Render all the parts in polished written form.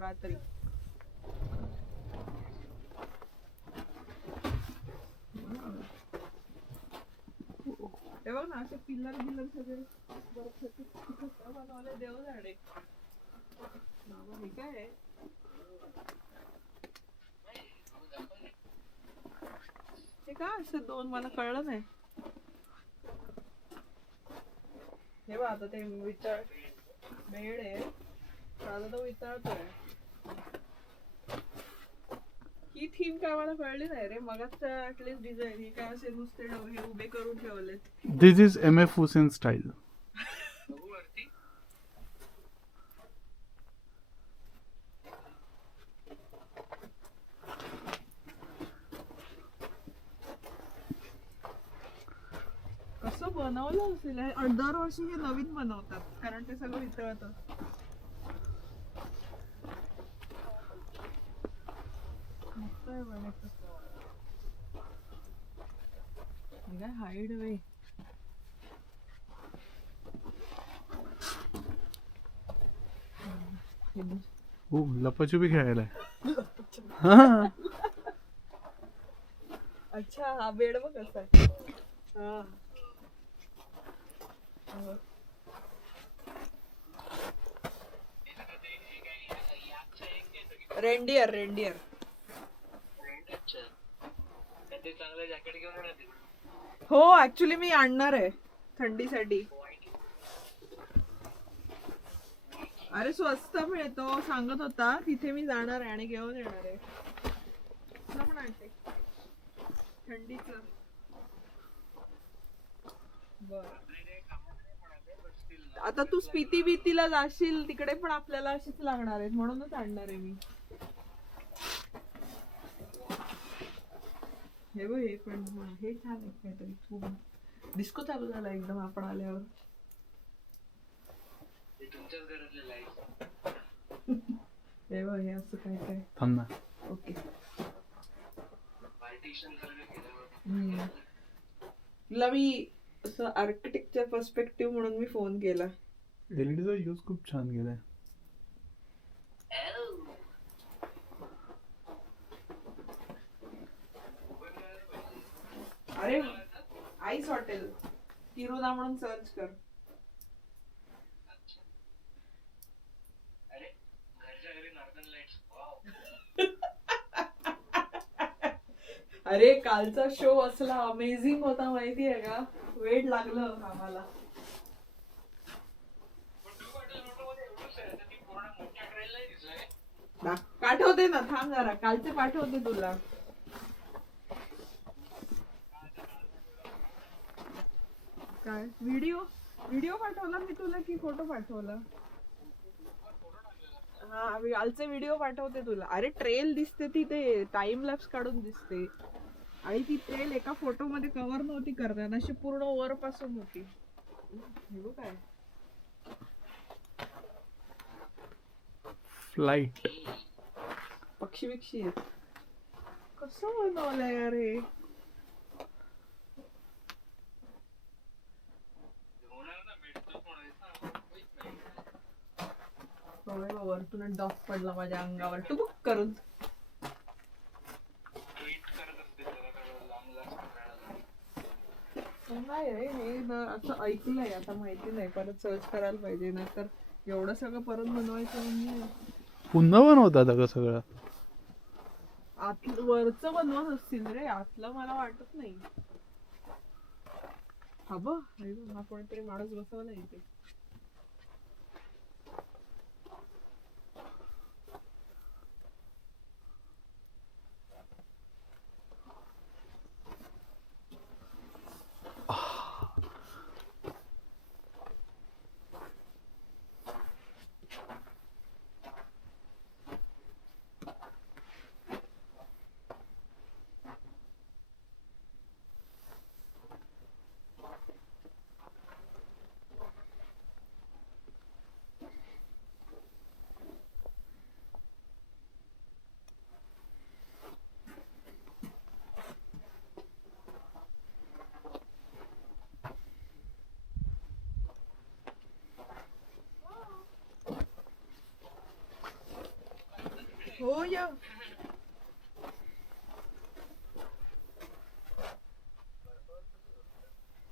रात्री हे बघ ना, असे पिल्लर सगळे बनवले. देव झाडे हे काय आहे? हे का असे दोन मला कळलं नाही. हे बघ आता ते विचार बेड आहे, आता तो विचारतोय. ही थीम काय मला कळली नाही रे. मग ऍटलीस्ट डिझाईन हे काय असे नुसते हे उभे करून ठेवलेत. दिस इज MF हुसेन स्टाईल. कसं बनवलं असेल? दरवर्षी हे नवीन बनवतात कारण ते सगळं वितळतं. मस्त आहे बनायचं. काय हाईड वे. हो, लपाछुपी खेळायला. हा अच्छा, हा बेड बघ कसा आहे. हा रेंडियर हो, ऍक्च्युली मी आणणार आहे थंडीसाठी. अरे स्वस्त मिळतो सांगत होता, तिथे मी जाणार आहे आणि घेऊन येणार आहे. तुला पण आणते थंडीच. बर, आता तू स्पिती बीतीला जाशील तिकडे पण आपल्याला अशीच लागणार आहेत, म्हणूनच आणणार आहे मी. हे बघ, हे पण हे छान आहे. काहीतरी खूप डिस्को चालू झाला एकदम आपण आल्यावर. हे बघ, हे असं काय काय. थांब ना. ओके. तुला मी असं आर्किटेक्चर पर्स्पेक्टिव्ह म्हणून मी फोन केला. एलईडीचा यूज खूप छान केलाय. अरे आईस हॉटेल तिरुना म्हणून सर्च कर. अरे कालचा शो असला अमेझिंग होता माहिती आहे का. वेळ लागलं आम्हाला. पाठवते ना, थांब जरा. कालचे पाठवते तुला. काय व्हिडिओ पाठवला मी तुला की फोटो पाठवला? हा, कालचे व्हिडिओ पाठवते तुला. अरे ट्रेल दिसते ती, ते टाइम लॅप्स काढून दिसते. आणि ती ट्रेल एका फोटो मध्ये कव्हर नव्हती करणार, अशी पूर्ण वर पासून होती. हे काय फ्लाइट पक्षी बिक्षी आहेत. कसं बनवलंय यार हे. वरतून डॉग पडला माझ्या अंगावर टुबुक करून. नाही रे, हे असं ऐकलंय, आता माहिती नाही, परत सर्च करायला पाहिजे. नाहीतर एवढं सगळं परत बनवायचं म्हणजे. पुन्हा बनवतात का सगळं? वरचं बनवत असतील रे, आतलं मला वाटत नाही. हा बघ, हा कोणीतरी माणूस बसवला इथे. हो या.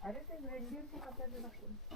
अरे ते रेंडियरचं आपल्याला दाखव.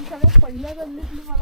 सगळ्यात पहिल्या गल्लीतली मला